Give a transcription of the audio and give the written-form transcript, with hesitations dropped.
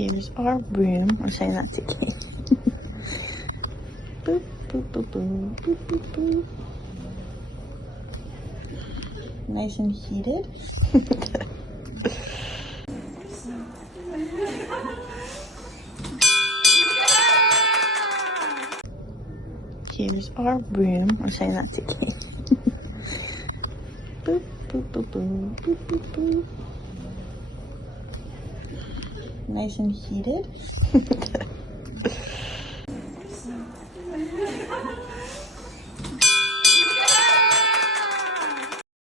Here's our room. I'm saying that again. Boop, boop, boop, boop, boop, boop, boop. Nice and heated. Here's our room. I'm saying that again. Boop, boop, boop, boop, boop, boop, boop. Nice and heated.